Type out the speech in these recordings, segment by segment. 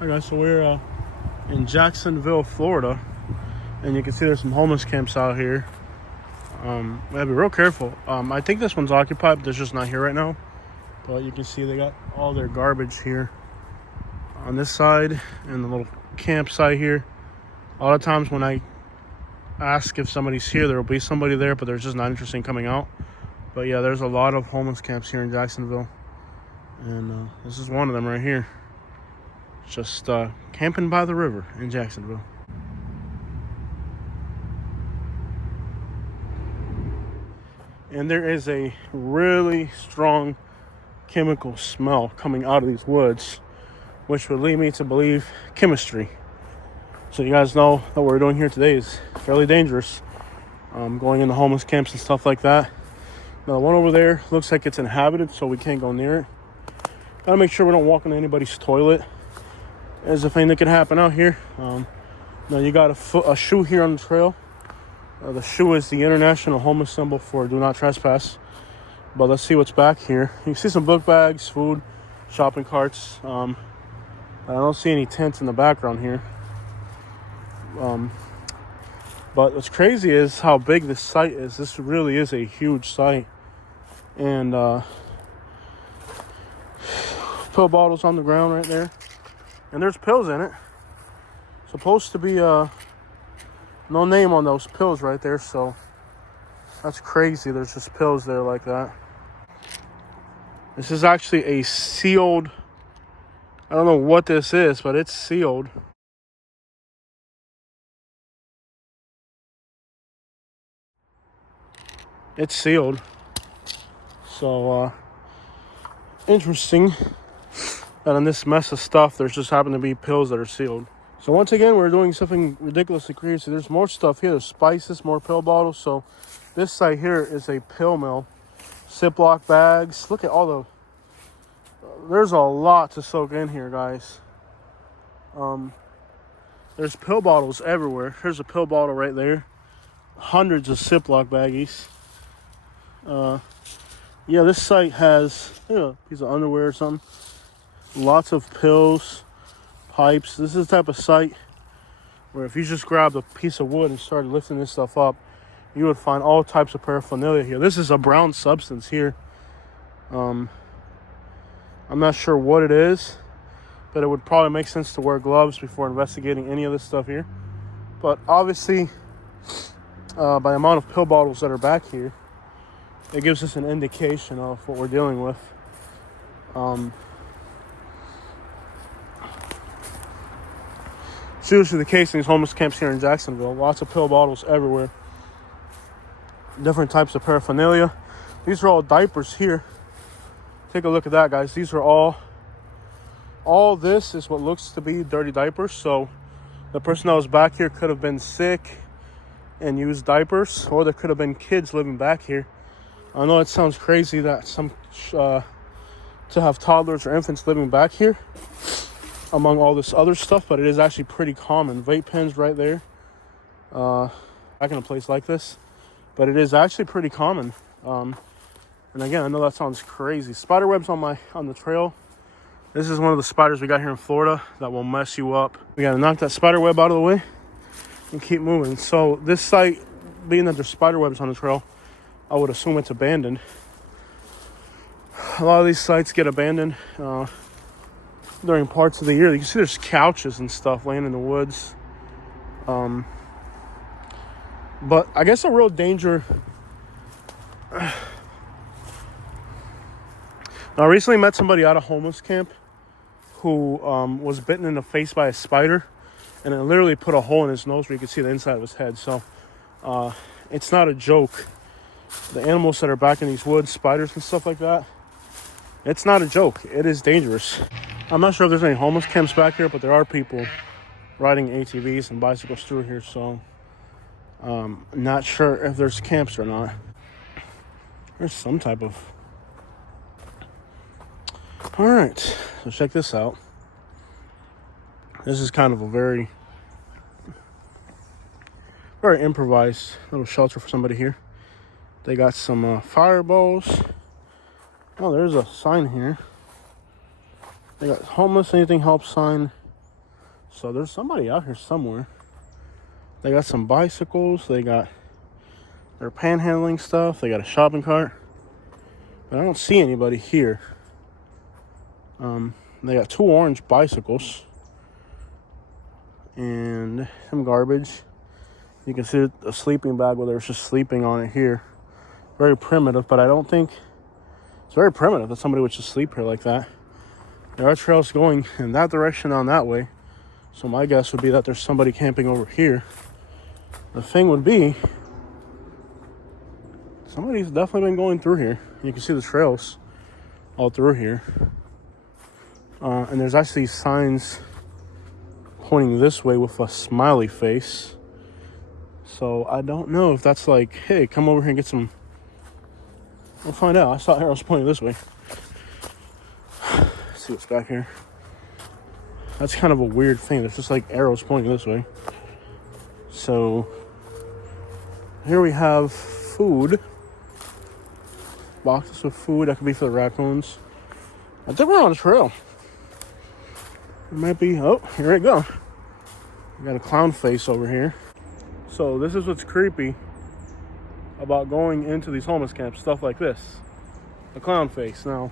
Hi guys, so we're in Jacksonville, Florida, and you can see there's some homeless camps out here. We gotta be real careful. I think this one's occupied, but they're just not here right now. But you can see they got all their garbage here on this side and the little campsite here. A lot of times when I ask if somebody's here, there'll be somebody there, but they're just not interested in coming out. But yeah, there's a lot of homeless camps here in Jacksonville, and this is one of them right here. Just camping by the river in Jacksonville. And there is a really strong chemical smell coming out of these woods, which would lead me to believe chemistry. So you guys know that what we're doing here today is fairly dangerous. Going into homeless camps and stuff like that. Now the one over there looks like it's inhabited, so we can't go near it. Gotta make sure we don't walk into anybody's toilet. There's a thing that could happen out here. Now you got a shoe here on the trail. The shoe is the international homeless symbol for do not trespass. But let's see what's back here. You can see some book bags, food, shopping carts. I don't see any tents in the background here. But what's crazy is how big this site is. This really is a huge site. And pill bottles on the ground right there. And there's pills in it. Supposed to be no name on those pills right there, so that's crazy. There's just pills there like that. This is actually a sealed, I don't know what this is, but it's sealed. It's sealed. So interesting that in this mess of stuff there's just happen to be pills that are sealed. So once again, we're doing something ridiculously crazy. There's more stuff here. There's spices, more pill bottles. So this site here is a pill mill. Ziploc bags. Look at all the... there's a lot to soak in here, guys. There's pill bottles everywhere. Here's a pill bottle right there. Hundreds of Ziploc baggies. Yeah, this site has, a piece of underwear or something. Lots of pills, pipes. This is the type of site where if you just grabbed a piece of wood and started lifting this stuff up, you would find all types of paraphernalia here. This is a brown substance here. I'm not sure what it is, but it would probably make sense to wear gloves before investigating any of this stuff here. But obviously, by the amount of pill bottles that are back here, it gives us an indication of what we're dealing with. It's usually the case in these homeless camps here in Jacksonville. Lots of pill bottles everywhere. Different types of paraphernalia. These are all diapers here. Take a look at that, guys. These are all this is what looks to be dirty diapers. So the person that was back here could have been sick and used diapers, or there could have been kids living back here. I know it sounds crazy that to have toddlers or infants living back here among all this other stuff, but it is actually pretty common. Vape pens right there, back in a place like this, but it is actually pretty common. And again, I know that sounds crazy. Spider webs on the trail. This is one of the spiders we got here in Florida that will mess you up. We gotta knock that spider web out of the way and keep moving. So this site, being that there's spider webs on the trail, I would assume it's abandoned. A lot of these sites get abandoned during parts of the year. You can see there's couches and stuff laying in the woods. But I guess a real danger... Now, I recently met somebody at a homeless camp who was bitten in the face by a spider, and it literally put a hole in his nose where you could see the inside of his head. So it's not a joke. The animals that are back in these woods, spiders and stuff like that, it's not a joke. It is dangerous. I'm not sure if there's any homeless camps back here, but there are people riding ATVs and bicycles through here, so not sure if there's camps or not. There's some type of... All right, so check this out. This is kind of a very improvised little shelter for somebody here. They got some fireballs. Oh, there's a sign here. They got homeless anything helps sign. So there's somebody out here somewhere. They got some bicycles. They got their panhandling stuff. They got a shopping cart. But I don't see anybody here. They got 2 orange bicycles. And some garbage. You can see a sleeping bag where they're just sleeping on it here. Very primitive, but I don't think... It's very primitive that somebody would just sleep here like that. There are trails going in that direction on that way. So my guess would be that there's somebody camping over here. The thing would be, somebody's definitely been going through here. You can see the trails all through here. And there's actually signs pointing this way with a smiley face. So I don't know if that's like, hey, come over here and get some. We'll find out. I saw arrows pointing this way. Let's see what's back here. That's kind of a weird thing. There's just like arrows pointing this way. So here we have food. Boxes of food. That could be for the raccoons. I think we're on a trail. It might be. Oh, here we go. We got a clown face over here. So this is what's creepy about going into these homeless camps. Stuff like this. A clown face. Now,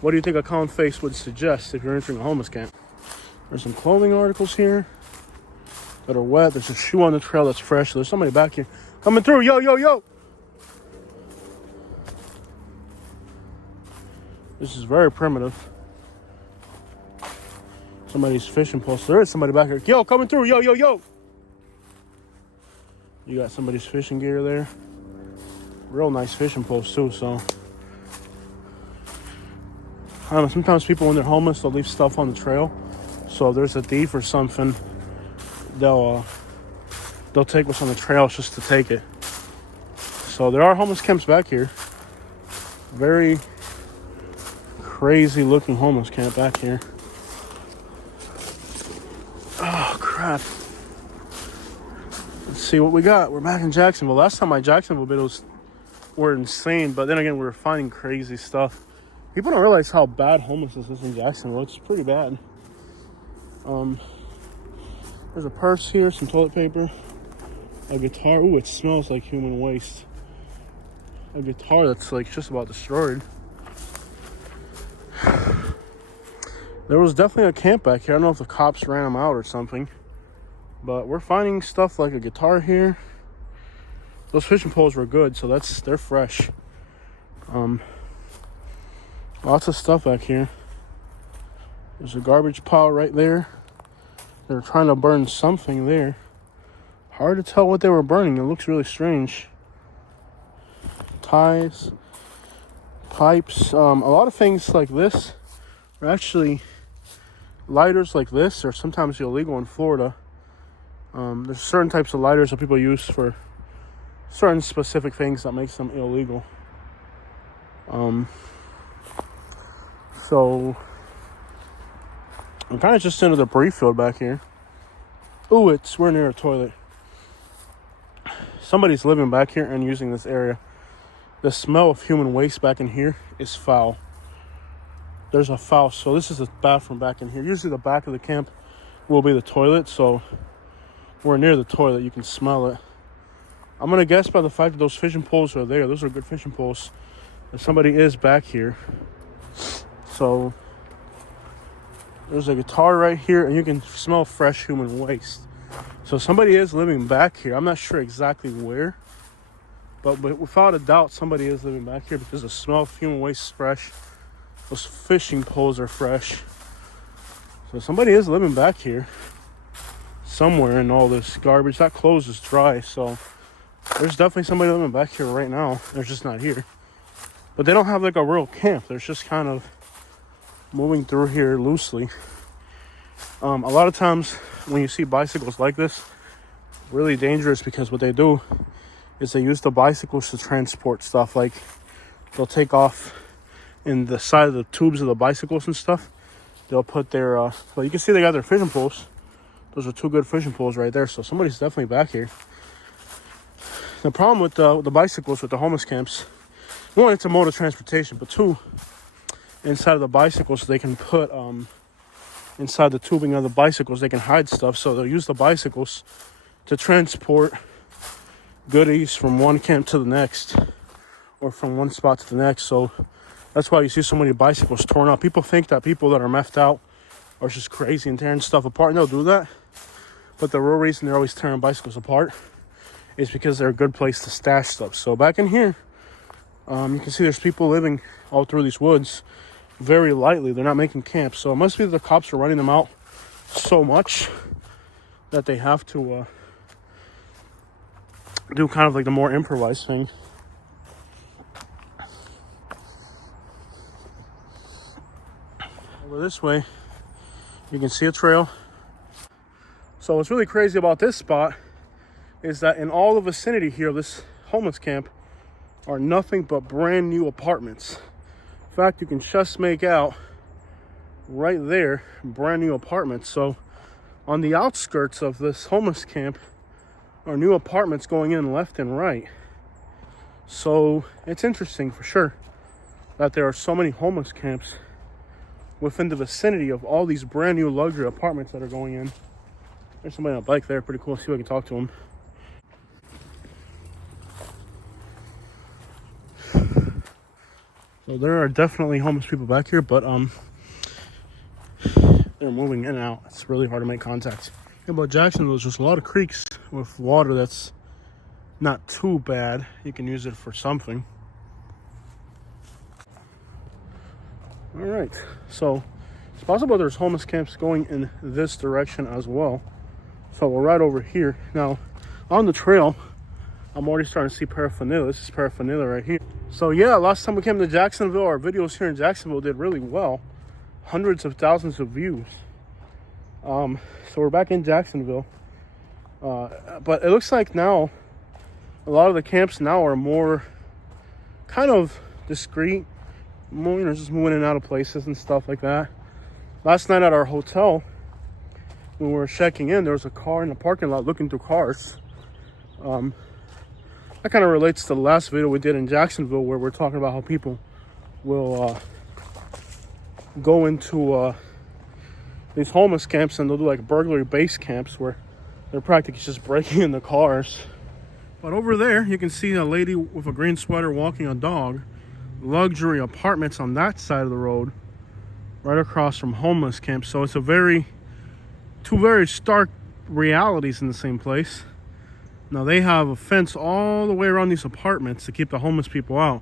what do you think a clown face would suggest if you're entering a homeless camp? There's some clothing articles here that are wet. There's a shoe on the trail that's fresh. There's somebody back here coming through. Yo, yo, yo. This is very primitive. Somebody's fishing post. There is somebody back here. Yo, coming through. Yo, yo, yo. You got somebody's fishing gear there. Real nice fishing post too, so. I don't know, sometimes people when they're homeless, they'll leave stuff on the trail. So if there's a thief or something, they'll take what's on the trail just to take it. So there are homeless camps back here. Very crazy looking homeless camp back here. Oh crap. Let's see what we got. We're back in Jacksonville. Last time my Jacksonville videos were insane, but then again we were finding crazy stuff. People don't realize how bad homelessness is in Jacksonville. It's pretty bad. There's a purse here, some toilet paper, a guitar. Ooh, it smells like human waste. A guitar that's like just about destroyed. There was definitely a camp back here. I don't know if the cops ran them out or something, but we're finding stuff like a guitar here. Those fishing poles were good, so they're fresh. Lots of stuff back here. There's a garbage pile right there. They're trying to burn something there. Hard to tell what they were burning. It looks really strange. Ties, pipes, a lot of things like this are actually lighters like this are sometimes illegal in Florida. There's certain types of lighters that people use for certain specific things that makes them illegal. So I'm kind of just into the debris field back here. Ooh, we're near a toilet. Somebody's living back here and using this area. The smell of human waste back in here is foul. There's a foul. So this is the bathroom back in here. Usually the back of the camp will be the toilet. So we're near the toilet. You can smell it. I'm going to guess by the fact that those fishing poles are there. Those are good fishing poles. That somebody is back here. So there's a guitar right here. And you can smell fresh human waste. So somebody is living back here. I'm not sure exactly where. But without a doubt, somebody is living back here because the smell of human waste is fresh. Those fishing poles are fresh. So somebody is living back here somewhere in all this garbage. That clothes is dry, so there's definitely somebody living back here right now. They're just not here. But they don't have like a real camp. They're just kind of moving through here loosely. A lot of times when you see bicycles like this, really dangerous because what they do is they use the bicycles to transport stuff. Like they'll take off in the side of the tubes of the bicycles and stuff. They'll put their, well, you can see they got their fishing poles. Those are 2 good fishing poles right there. So somebody's definitely back here. The problem with the bicycles with the homeless camps, 1, it's a mode of transportation, but 2, inside of the bicycles they can put inside the tubing of the bicycles. They can hide stuff, so they'll use the bicycles to transport goodies from one camp to the next, or from one spot to the next. So that's why you see so many bicycles torn up. People think that people that are methed out are just crazy and tearing stuff apart, and they'll do that. But the real reason they're always tearing bicycles apart is because they're a good place to stash stuff. So back in here, you can see there's people living all through these woods very lightly. They're not making camps. So it must be that the cops are running them out so much that they have to do kind of like the more improvised thing. Over this way, you can see a trail. So what's really crazy about this spot is that in all the vicinity here of this homeless camp are nothing but brand new apartments. In fact, you can just make out right there brand new apartments. So on the outskirts of this homeless camp are new apartments going in left and right. So it's interesting for sure that there are so many homeless camps within the vicinity of all these brand new luxury apartments that are going in. There's somebody on a bike there, pretty cool. See if I can talk to him. So there are definitely homeless people back here, but they're moving in and out. It's really hard to make contact. Yeah, but Jacksonville, there's just a lot of creeks with water that's not too bad. You can use it for something. All right, so it's possible there's homeless camps going in this direction as well. So we're right over here. Now, on the trail, I'm already starting to see paraphernalia. This is paraphernalia right here. So yeah, last time we came to Jacksonville, our videos here in Jacksonville did really well. Hundreds of thousands of views. So we're back in Jacksonville. But it looks like now, a lot of the camps now are more kind of discreet. More, just moving in and out of places and stuff like that. Last night at our hotel, when we were checking in, there was a car in the parking lot looking through cars. That kind of relates to the last video we did in Jacksonville, where we're talking about how people will go into these homeless camps and they'll do like burglary base camps where they're practically just breaking in the cars. But over there, you can see a lady with a green sweater walking a dog. Luxury apartments on that side of the road, right across from homeless camps. So it's two very stark realities in the same place. Now they have a fence all the way around these apartments to keep the homeless people out.